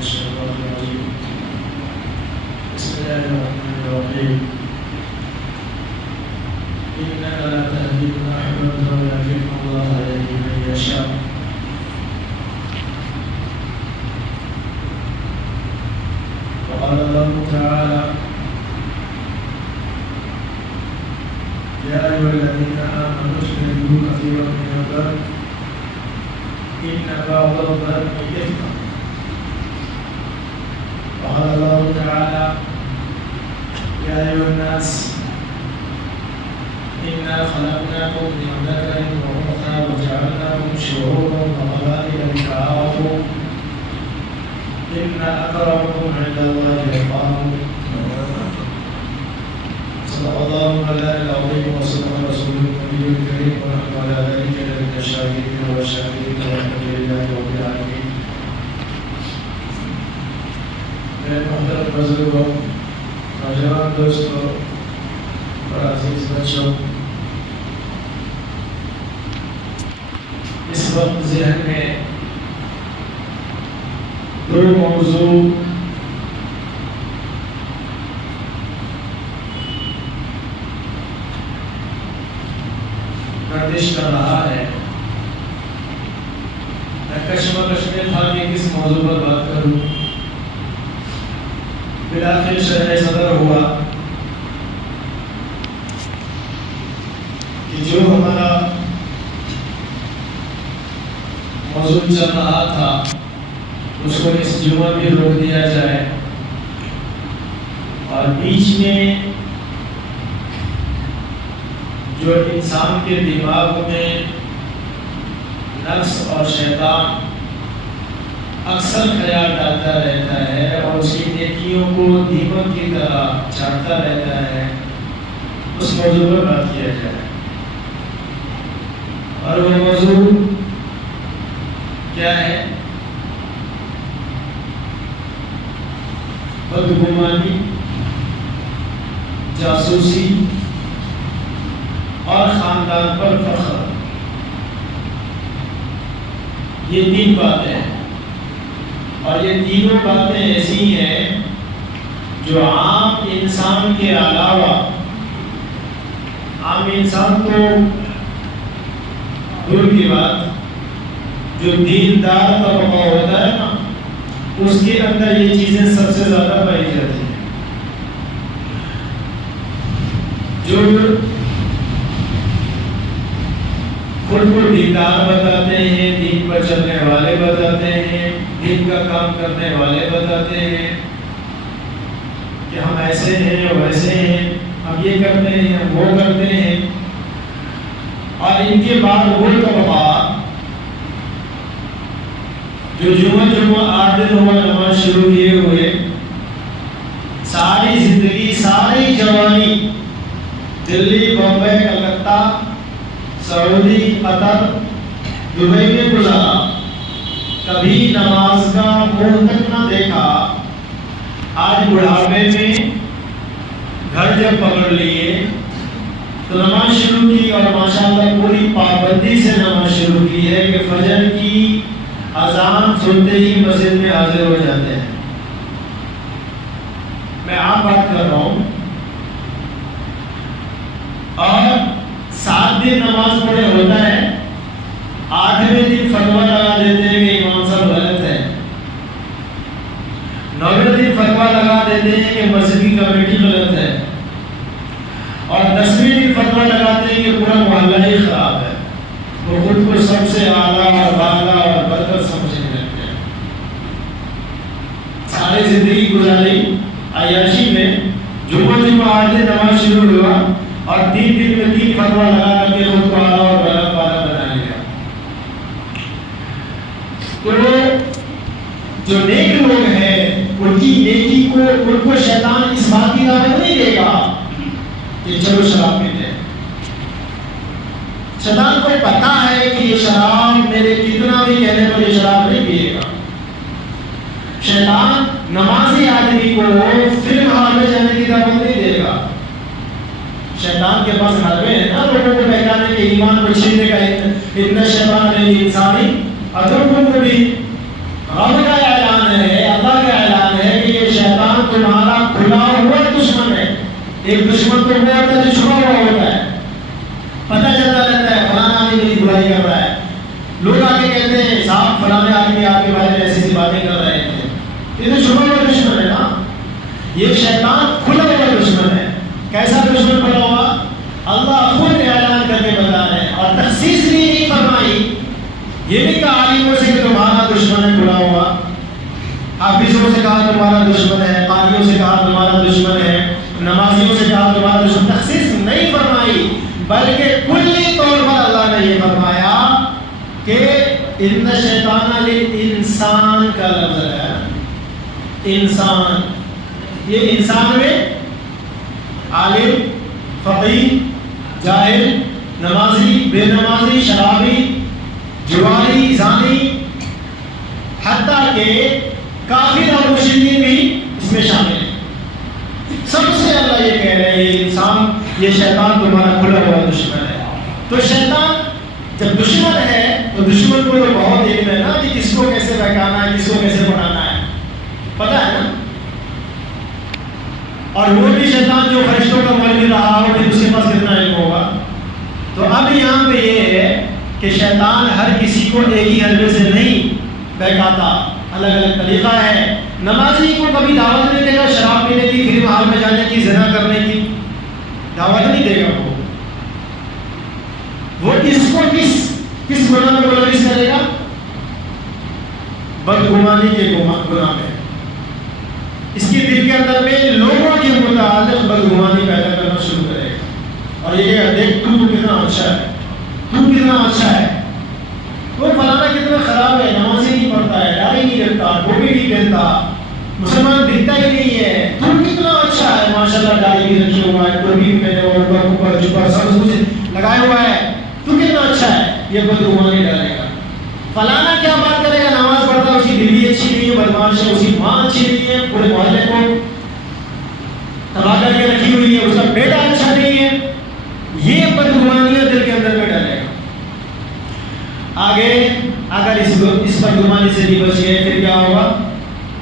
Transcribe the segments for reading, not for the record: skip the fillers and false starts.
الشيطان الرجيم بسم الله الرحمن الرحيم إنك لا تهدي من أحببت ولكن الله يهدي من يشاء وقال الله تعالى يا أيها الذين آمنوا اجتنبوا كثيرا من الظن إن بعض الظن إثم وقال الله تعالى يا أيها الناس إنا خلقناكم من ذكر وأنثى وجعلناكم شعوبا وقبائل لتعارفوا إن أكرمكم عند الله أتقاكم صدق الله مولانا العظيم وصدق رسوله النبي الكريم ونحن على ذلك من الشاهدين والشاكرين والحمد لله رب العالمين. میرے محترم بزرگوں، نوجوان دوستوں اور عزیز بچوں، اس وقت ذہن میں دو موضوع گردش کر رہا ہے. میں کشمکش میں تھا کہ کس موضوع پر بات کروں. بالآخر شرح صدر ہوا کہ جو ہمارا موضوع چل رہا تھا اس کو اس جمعہ بھی روک دیا جائے اور بیچ میں جو انسان کے دماغ میں نفس اور شیطان اکثر خیال ڈالتا رہتا ہے اور اس کی نیکیوں کو دیمک کی طرح چاٹتا رہتا ہے، اس موضوع پر بات کیا جائے. اور وہ موضوع کیا ہے؟ بدگمانی، جاسوسی اور خاندان پر فخر. یہ تین باتیں ہیں اور یہ تینوں باتیں ایسی ہیں جو عام انسان کے علاوہ، عام انسان تو دور کی بات، جو دیندار طبقہ ہوتا ہے نا، اس کے اندر یہ چیزیں سب سے زیادہ پائی جاتی ہیں. جو خود کو دیندار بتاتے ہیں، دین پر چلنے والے بتاتے ہیں، دین کا کام کرنے والے بتاتے ہیں کہ ہم ایسے ہیں ویسے ہیں، ہم یہ کرتے ہیں ہم وہ کرتے ہیں. اور ان کے بعد وہ طبقہ جو جمعہ 8 دن ہوا نماز شروع کیے ہوئے، ساری زندگی، ساری جوانی دلی، بمبئی، کلکتہ، سعودی، قطر، دبئی میں گزارا، کبھی نماز کا منہ تک نہ دیکھا. آج بڑھاپے میں گھر جب پکڑ لیے تو نماز شروع کی اور ماشاءاللہ پوری پابندی سے نماز شروع کی ہے کہ فجر کی اذان سنتے ہی مسجد میں حاضر ہو جاتے ہیں. میں عام بات کر رہا ہوں. اور 7 دن نماز پڑھے ہوتا ہے، 8ویں دن فتویٰ لگا دیتے ہیں کہ امام صاحب غلط ہے، 9ویں دن فتویٰ لگا دیتے ہیں کہ مسجد کی کمیٹی غلط ہے، اور 10ویں دن فتویٰ لگاتے ہیں کہ پورا محلہ ہی خراب ہے. وہ خود کو سب سے اعلیٰ اور بالا اور برتر سمجھنے لگتے ہیں. ساری زندگی گزاری عیاشی میں. جمعہ 8 دن نماز شروع ہوا اور 3 دن میں 3 فتویٰ لگا کر کے خود کو اعلیٰ اور غلط والا بنا لیا. تو جو نیک لوگ ہیں ان کی نیکی کو، ان کو شیطان اس بات کی دعوت نہیں دے گا کہ چلو شراب پیتے ہیں. شیطان کو پتا ہے کہ یہ شراب میرے کتنا بھی کہنے پر یہ شراب نہیں پیے گا. شیطان نمازی آدمی کو فلم ہال میں جانے کی دعوت نہیں دے گا. شیطان کے پاس حلوے ہیں نا لوگوں کو بہکانے کے، ایمان کو چھیننے کا. اتنا شیطان نے انسانی ادب کو بھی غم کا اعلان ہے. اللہ ایک دشمن تو وہ ہوتا ہے جو چھپا ہوا ہوتا ہے، پتہ چلتا رہتا ہے فلانا آدمی میری برائی کر رہا ہے، لوگ آگے کہتے ہیں صاحب فلانے آدمی آپ کے بارے میں ایسی ایسی باتیں کر رہے تھے، یہ تو چھپا ہوا دشمن ہے نا، یہ شیطان کھلا ہوا دشمن ہے۔ کیسا دشمن کھلا ہوا؟ اللہ خود اعلان کر کے بتا رہے ہیں، اور تخصیص بھی نہیں فرمائی، یہ نہیں کہا عالموں سے کہ تمہارا دشمن ہے کھلا ہوا، حافظوں سے کہا تمہارا دشمن ہے، قاریوں سے کہا تمہارا دشمن ہے، نمازیوں سے کہا تمہارا دشمن، تخصیص نہیں فرمائی، بلکہ کلی طور پر اللہ نے یہ فرمایا کہ ان شیطان للانسان کا لفظ ہے، انسان، یہ انسان میں عالم، فقیر، جاہل، نمازی، بے نمازی، شرابی، جواری، زانی، حتیٰ کہ کافر اور مشرکین بھی اس میں شامل ہیں۔ سب سے اللہ یہ کہہ رہے ہیں یہ انسان، یہ شیطان تمہارا کھلا ہوا دشمن ہے۔ تو شیطان جب دشمن ہے تو دشمن کو تو بہت علم ہے نا کہ کس کو کیسے بہکانا ہے، کس کو کیسے بڑھانا ہے، پتہ ہے نا۔ اور وہ بھی شیطان جو فرشتوں کا مولوی رہا ہو پھر اس کے پاس کتنا علم ہوگا۔ تو اب یہاں پہ یہ ہے کہ شیطان ہر کسی کو ایک ہی حلبے سے نہیں بہکاتا، الگ الگ طریقہ ہے۔ نمازی کو کبھی دعوت نہیں دے گا شراب پینے کی، فلم ہال میں جانے کی، زنا کرنے کی، دعوت نہیں دے گا۔ وہ اس کو کس گناہ میں ملوث کرے گا؟ بدگمانی کے گناہ میں، اس کے دل کے اندر میں لوگوں کے متعلق بدگمانی پیدا کرنا شروع کرے گا، اور یہ کہ دیکھ تو کتنا اچھا ہے، تو کتنا اچھا ہے، وہ فلانا کتنا خراب ہے، نمازی نہیں پڑھتا ہے، داڑھی نہیں رکھتا، ٹوپی نہیں پہنتا، مسلمان دکھتا ہی نہیں ہے، تو کتنا اچھا ہے، ماشاءاللہ داڑھی بھی رکھی ہوا ہے، ٹوپی بھی پہنے ہوا ہے، اوپر جوبہ سب کچھ لگائے ہوا ہے، تو کتنا اچھا ہے، یہ بدگمانی ڈالے گا۔ فلانا کیا بات کرے گا، نماز پڑھتا ہے، اس کی بیوی اچھی نہیں ہے، بدمعاش ہے، اس کی ماں اچھی نہیں ہے، پورے محلے کو تباہ کر کے رکھی ہوئی ہے، اس کا بیٹا اچھا نہیں ہے، یہ بدگمانیاں دل کے اندر میں ڈالے گا۔ آگے اگر اس بدگمانی سے نہیں بچ گئے پھر کیا ہوگا؟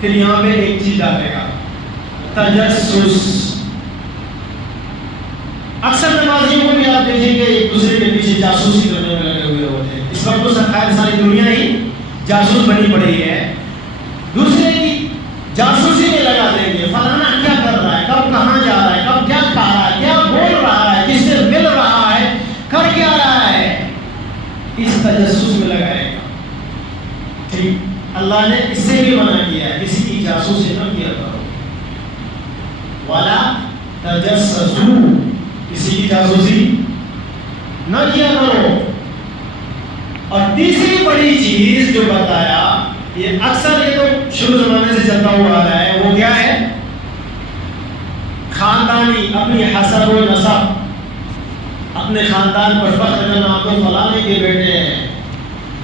پھر یہاں پہ ایک چیز ڈالے گا، تجسس۔ اکثر نمازیوں کو بھی آپ دیکھیں گے ایک دوسرے کے پیچھے جاسوسی کرنے میں لگے ہوئے ہوتے ہیں۔ اس وقت تو خیر ساری دنیا ہی جاسوس بنی پڑی ہے، دوسرے کی جاسوسی میں لگا دیں گے، فلانا کیا کر رہا ہے، کب کہاں جا رہا ہے، کب کیا کھا رہا ہے، کیا بول رہا ہے، کس سے مل رہا ہے، کر کیا رہا ہے، اس تجسس میں لگائے گا۔ ٹھیک، اللہ نے اس سے بھی منع کیا ہے، کسی کی جاسوسی نہ کیا کرو، وَلَا تَجَسَّسُوا، کسی کی جاسوسی نہ کیا کرو۔ اور تیسری بڑی چیز جو بتایا، یہ اکثر یہ تو شروع زمانے سے چلتا ہوا آ رہا ہے، وہ کیا ہے؟ خاندانی، اپنی حسب و نسب، اپنے خاندان پر فخر کرنا، تو فلانے کے بیٹے ہیں،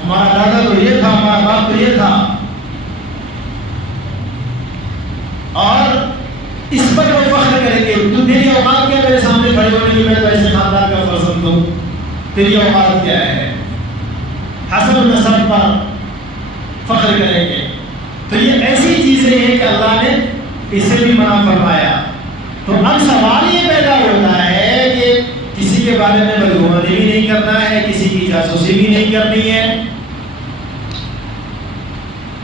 ہمارا دادا تو یہ تھا، ہمارا باپ تو یہ تھا، اور اس پر وہ فخر کریں گے۔ تو تیری اوقات کیا میرے سامنے کھڑے ہونے کی، میں تو ایسے خاندان کا فرزند ہوں، تیری اوقات کیا ہے؟ حسب نسب پر فخر کریں گے۔ تو یہ ایسی چیزیں ہیں کہ اللہ نے اس سے بھی منع فرمایا۔ تو اب سوال یہ پیدا ہوتا ہے کہ کسی کے بارے میں بدگمانی بھی نہیں کرنا ہے، کسی کی جاسوسی بھی نہیں کرنی ہے،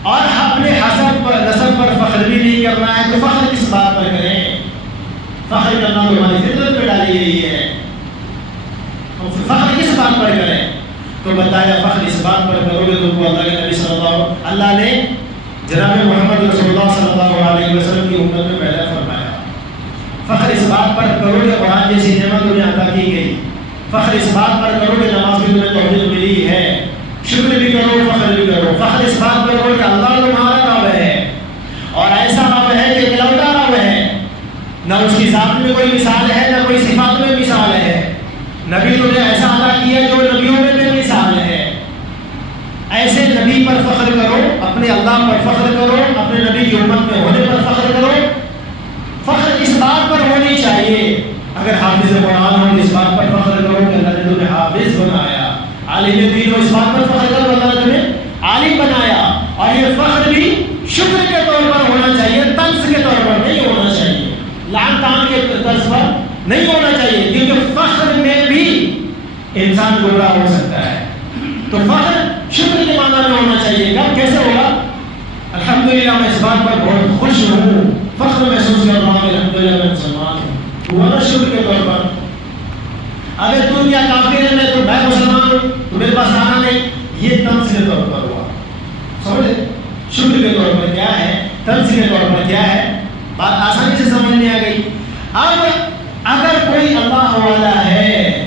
اور اپنے حسب پر نسب پر فخر بھی نہیں کرنا ہے، تو فخر کس بات پر کریں؟ فخر کرنا تو ہماری فطرت میں ڈالی گئی ہے، فخر کس بات پر کریں؟ تو بتایا فخر اس بات پر کرو گے تو اللہ کے نبی اللہ نے جناب محمد رسول اللہ صلی اللہ علیہ وسلم کی امت میں پیدا فرمایا۔ فخر اس بات پر کرو کہ قرآن جیسی نعمت تمہیں عطا کی گئی، فخر اس بات پر کرو کہ نماز بھی تمہیں توفیق ملی ہے، شکر بھی کرو، فخر بھی کرو، فخر اس بات پر کرو کہ اللہ تمہارا رب ہے، اور ایسا رب ہے کہ اکلوتا رب ہے، نہ اس کی ذات میں کوئی مثال ہے، نہ کوئی صفات میں مثال ہے، نبی تمہیں ایسا عطا کیا جو نبیوں میں بے مثال ہے۔ ایسے نبی پر فخر کرو، اپنے اللہ پر فخر کرو، اپنے نبی کی امت میں ہونے پر فخر کرو۔ فخر اس بات پر ہونی چاہیے، اگر حافظ قرآن ہو اس بات پر فخر کرو کہ اللہ نے تمہیں حافظ بنایا، عالم دین ہو اس بات پر فخر کرو اللہ نے تمہیں عالم بنایا، اور یہ فخر بھی شکر کے طور پر ہونا چاہیے، طنز کے طور پر نہیں ہونا چاہیے، لعن طعن کے طرز پر نہیں ہونا چاہیے، کیونکہ فخر میں بھی انسان گمراہ ہو سکتا ہے۔ تو فخر شکر کے معنی میں ہونا چاہیے۔ کب کیسے ہوگا؟ الحمدللہ میں اس بات پر بہت خوش ہوں، فخر محسوس کر رہا ہوں، الحمدللہ میں مسلمان ہوں، وہ نا شکر کے طور پر۔ اگر تو کیا کافر ہے میں مسلمان ہوں تو میرے پاس آنا نہیں، یہ طنز کے طور پر ہوا، سمجھے؟ شکر کے طور پر کیا ہے، طنز کے طور پر کیا ہے، بات آسانی سے سمجھ میں آ گئی۔ اب اگر کوئی اللہ والا ہے،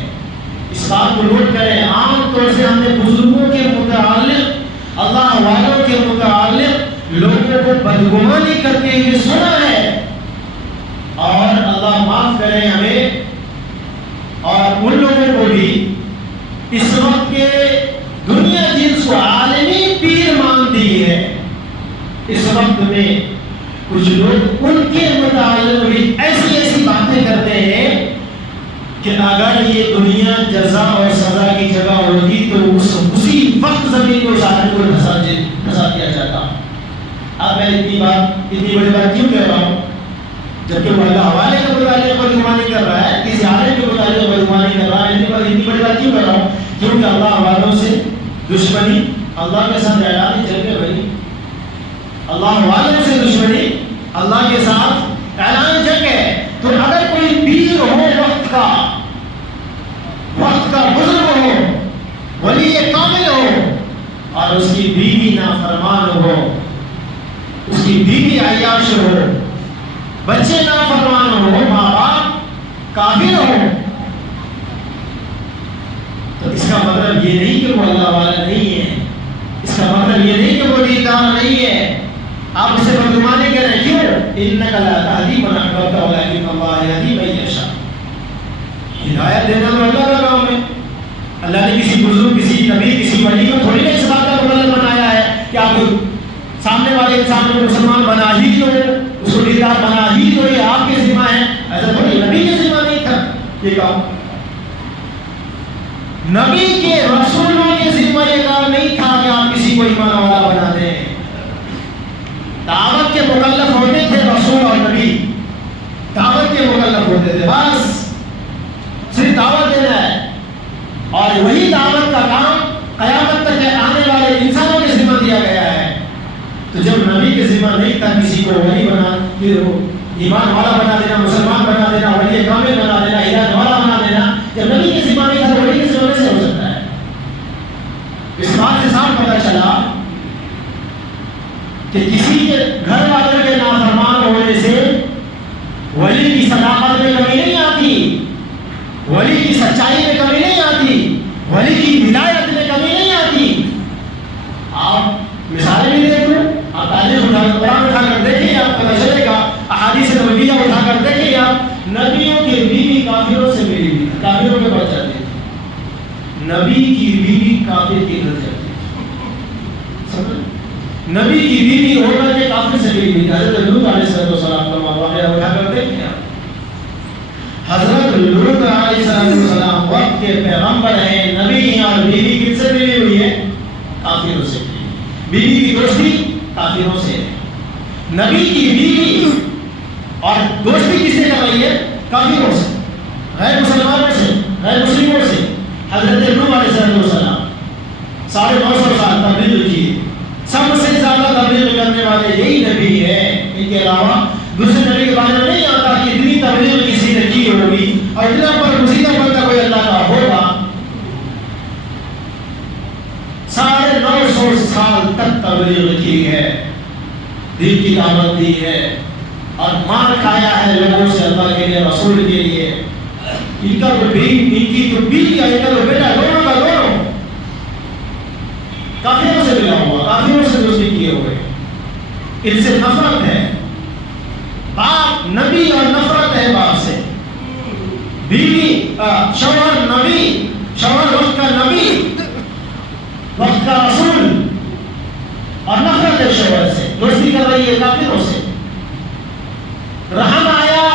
اس بات کو نوٹ کریں، عام طور سے ہم نے بزرگوں کے متعلق، اللہ والوں کے متعلق لوگوں کو بدگمانی کرتے ہوئے سنا ہے، اور اللہ معاف کرے ہمیں اور ان لوگوں کو بھی اس وقت کے دنیا جس کو عالمی پیر مانتی ہے، اس وقت میں کچھ لوگ ان کے متعلق بھی ایسی باتیں کرتے ہیں کہ اگر یہ دنیا جزا اور سزا کی جگہ ہوتی تو اسی وقت زمین کو ظاہر کو دھسا دیا جاتا۔ اب میں اتنی بڑی بات کیوں کہہ رہا ہوں؟ جبکہ وہ اللہ حوالے کے متعلق بدگمانی کر رہا ہے، کسی عالم کے متعلق بدگمانی کر رہا ہے، اتنی بڑی بات کیوں کر رہا ہوں؟ کیونکہ اللہ والوں سے دشمنی، اللہ کے ساتھ اعلان چل کے بھائی، اللہ والوں سے دشمنی اللہ کے ساتھ اعلان جنگ ہے۔ تو اگر کوئی پیر ہو وقت کا بزرگ ہو، ولی کامل ہو، اور اس کی بیوی نافرمان ہو، اس کی بیوی عیاش ہو، بچے نافرمان ہو، ماں باپ کافر ہو، تو اس کا مطلب یہ نہیں کہ وہ اللہ والا نہیں ہے، اس کا مطلب یہ نہیں کہ وہ دیندار نہیں ہے۔ آپ اسے بدگمانی کریں، کیوں؟ انک لا تہدی من احببت ولکن اللہ یہدی من یشاء۔ ہدایت دینا تو اللہ کا کام ہے۔ اللہ نے کسی بزرگ، کسی نبی، کسی ولی کو تھوڑی نہ اس بات کا مطلب بنایا ہے کہ آپ سامنے والے انسان کو مسلمان بنا ہی دو، اس کو دیندار بنا ہی دو، یہ آپ کے ذمہ ہے، ایسا تھوڑی، نبی کے ذمہ نہیں تھا یہ کام، نبی کے رسولوں کے ذمہ یہ کام نہیں تھا کہ آپ کسی کو ایمان والا بنا دیں۔ دعوت کے مکلف ہوتے تھے رسول اور نبی، دعوت کے مکلف ہوتے تھے، بس صرف دعوت دینا ہے، اور وہی دعوت کا کام قیامت تک آنے والے انسانوں کے ذمہ دیا گیا ہے۔ تو جب نبی کے ذمہ نہیں تھا کسی کو ولی بنا، ایمان والا بنا دینا، مسلمان بنا دینا، ولی کامل بنا دینا، ہدایت والا بنا دینا، جب نبی کے ذمہ نہیں تھا تو ولی کے ذمہ سے ہو سکتا ہے۔ اس بات سے صاف پتہ چلا کہ کسی کے گھر والوں کے نافرمان ہونے سے ولی کی صداقت میں کمی نہیں آتی، ولی کی سچائی میں کمی نہیں آتی، ولی کی ولایت میں کمی نہیں آتی۔ آپ مثالیں بھی دیکھ لو، آپ تاریخ قرآن اٹھا کر دیکھیں، آپ پتہ چلے گا، احادیث نبویہ اٹھا کر دیکھیں آپ، نبیوں کی بیوی کافروں سے ملی ہوئی، کافروں کے پاس جاتی تھی، نبی کی بیوی کافر کی گھر جاتی تھی، نبی کی بیوی ہو کر کے کافر سے ملی ہوئی۔ حضرت لوط علیہ السلام کا واقعہ اٹھا کر دیکھیں آپ، حضرت لوط علیہ السلام وقت کے پیغمبر ہیں، نبی ہیں، اور بیوی کس سے ملی ہوئی ہے؟ کافروں سے۔ بیوی کی دوستی کافروں سے ہے، نبی کی بیوی اور دوستی کس سے کر رہی ہے؟ کافروں سے، غیر مسلمانوں سے، غیر مسلموں سے۔ حضرت لوط علیہ السلام 950 سال تبلیغ کی، سب سے زیادہ تبلیغ کرنے والے یہی نبی ہیں، ان کے علاوہ دوسرے نبی کے بارے میں نہیں آتا کہ اتنی تبلیغ کسی نے کی ہوگی اور اتنا پر مصیبت بندہ کوئی اللہ کا ہوگا۔ 950 سال تک تبلیغ کی ہے، دین کی دعوت دی ہے، اور مار کھایا ہے لوگوں سے اللہ کے لیے، رسول کے لیے۔ ان کا تو بیوی ان کا تو بیٹا، دونوں کا دونوں کافروں سے ملا ہوا، کافروں سے دوستی کیے ہوئے، ان سے نفرت ہے، باپ نبی اور نفرت ہے باپ سے، بیوی شوہر نبی، شوہر وقت کا نبی، وقت کا رسول، اور نفرت ہے شوہر سے، دوستی کر رہی ہے کافروں سے۔ رحم آیا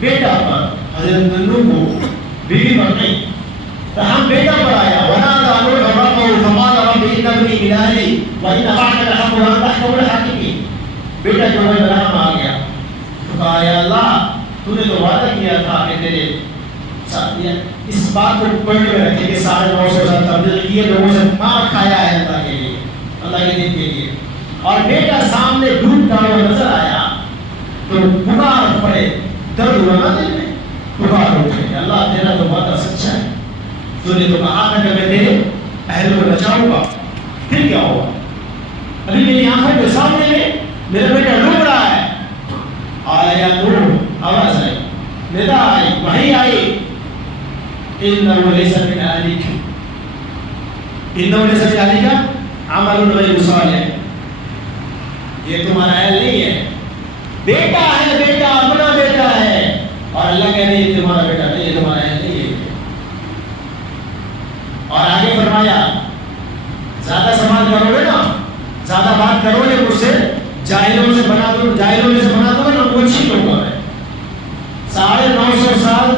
بیٹا پر، حضرت نوح کو، بیوی پر نہیں، رحم بیٹا پر آیا۔ ونادى نوح ربه فقال رب إن ابني من أهلي وإن وعدك الحق وأنت أحكم الحاكمين۔ بیٹا جو ہے رحم آ گیا، تو کہا یا اللہ تو نے تو وعدہ کیا تھا کہ تیرے ساتھ اس بات کو پڑھ کے رکھے کہ 950 سال تبلیغ کیے، لوگوں سے مار کھایا ہے اللہ کے لیے، اللہ کے دین کے لیے، اور بیٹا سامنے ڈوبتا ہوا نظر آیا تو پکار پڑے، درد ہوا نا دل میں، پکار اٹھے اللہ تیرا تو وعدہ سچا ہے، تو نے تو کہا تھا کہ میں تیرے اہل کو بچاؤں گا، پھر کیا ہوگا؟ ابھی میری آنکھوں کے سامنے میں میرا بیٹا ڈوب رہا ہے، آیا نور، آواز آئی، ندا آئی، وحی آئی، إنه ليس من أهلك إنه ليس من أهلك عمل غير صالح، یہ تمہارا اہل نہیں ہے، بیٹا ہے، بیٹا اپنا بیٹا ہے، اور اللہ کہہ رہے ہیں یہ تمہارا بیٹا نہیں، یہ تمہارا اہل نہیں ہے۔ اور آگے فرمایا زیادہ سماج کرو گے نا، زیادہ بات کرو گے مجھ سے، جاہلوں سے بنا دو، جاہلوں میں سے بنا دو نا، وہ اچھی لوگوں ہے۔ 950 سال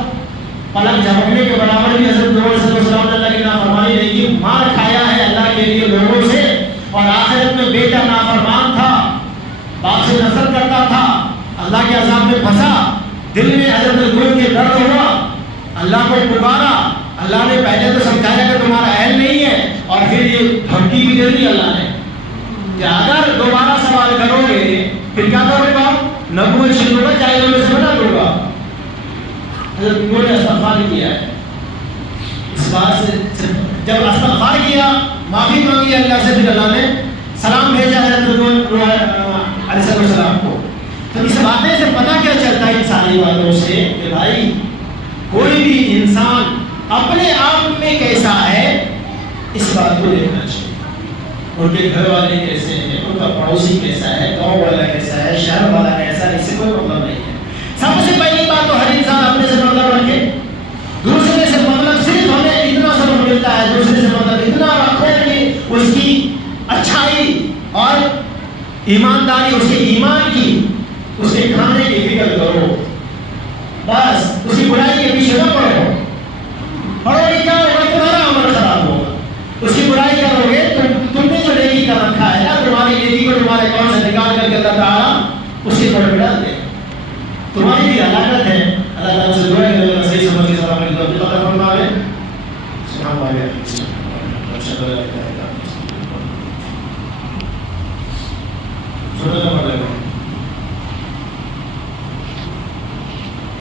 پلک جھپکنے کے برابر بھی حضرت نوح صلی اللہ علیہ وسلم کی نافرمانی نہیں کی، مار کھایا ہے اللہ کے لیے لوگوں سے، اور آخرت میں بیٹا نافرمان تھا، باپ سے نفرت کرتا تھا، اللہ کے عذاب میں پھنسا، دل میں حضرت نوح کے درد ہوا، اللہ کو پکارا، اللہ نے پہلے تو سمجھایا کہ تمہارا اہل نہیں ہے، اور پھر یہ دھمکی بھی دے دی اللہ نے کہ اگر دوبارہ سوال کرو گے پھر کیا کروں گا؟ نبوت شروع ہوگا، جاہلوں میں سے بنا دوں گا۔ حضرت نوح نے استغفار کیا ہے، اس بات سے جب استغفار کیا، معافی مانگی اللہ سے، پھر اللہ نے سلام بھیجا حضرت نوح علیہ السلام کو۔ تو اس باتیں سے پتہ کیا چلتا ہے ان ساری باتوں سے کہ بھائی کوئی بھی انسان اپنے آپ میں کیسا ہے اس بات کو دیکھنا چاہیے، ان کے گھر والے کیسے ہیں، ان کا پڑوسی کیسا ہے، گاؤں والا کیسا ہے، شہر والا کیسا ہے، اس سے کوئی مطلب نہیں ہے۔ سب سے پہلی بات تو ہر انسان اپنے سے مطلب رکھے، دوسرے سے مطلب صرف ہمیں اتنا سبق ملتا ہے، دوسرے سے مطلب اتنا رکھو کہ اس کی اچھائی اور ایمانداری، اس کے ایمان کی، اس کے کھانے کی فکر کرو، بس اس کی برائی کے پیچھے نہ پڑو، پڑھو گے کیا ہوگا؟ تمہارا عمل خراب ہوگا، اس کی برائی کرو گے تم نے جو نیکی کر رکھا ہے نا، تمہاری نیکی کو تمہارے اکاؤنٹ سے نکال کر کے اللہ تعالیٰ اس کے پر ڈال دے، تمہاری بھی علاقت ہے۔ اللہ تعالیٰ سے دعا ہے کہ اللہ صحیح سمجھ کے سلام علیکم توفیق عطا فرمائے۔ سبحان اللہ۔